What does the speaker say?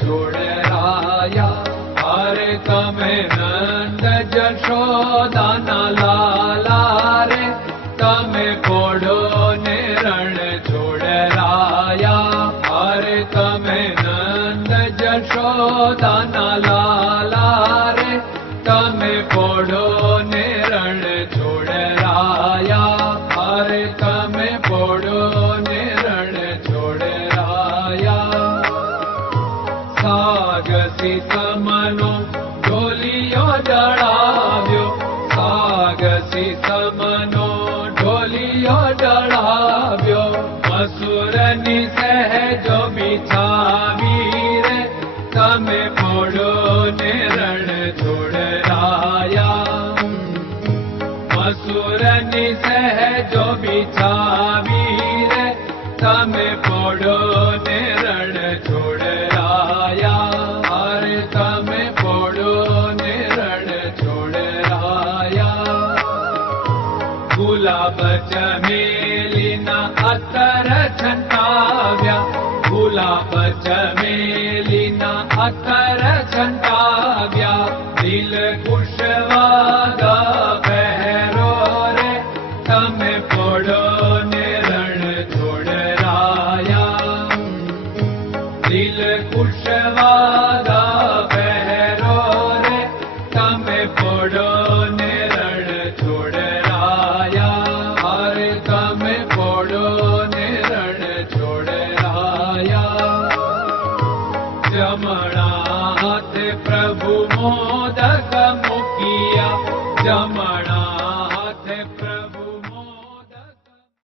છોડરાયા. અરે તમે નંદ જશોદાના લાલા રે, તમે પોડો ને રણ છોડરાયા. અરે તમે નંદ જશોદાના લાલા રે, તમે પોડો ને રણ છોડરાયા. અરે તમે પોડો ને રણ છોડરાયા. સાગસી સમનો ઢોલિયો ડળાવ્યો, સાગસી સમનો ઢોલિયો ડળાવ્યો. મસૂરની સહેજો બિછાવી રે, તમે પોડો ને રણ છોડરાયા. મસૂરની સહેજો બિછાવી રે, તમે પોડો ને રણ છોડરાયા. અરે તમે પોડો ને રણ છોડરાયા. ગુલાબ ચમેલીના અત્તર છંટાવ્યા, ગુલાબ ચમેલીના અત્તર છંટાવ્યા. દિલ કુશવાગા પહેરો રે, તમે પોડો ને રણ છોડરાયા. દિલ કુશવાગા પહેરો રે, તમે પોડો ને રણ છોડરાયા. અરે તમે પોડો ને રણ છોડરાયા. જમણા હાથે પ્રભુ મોદક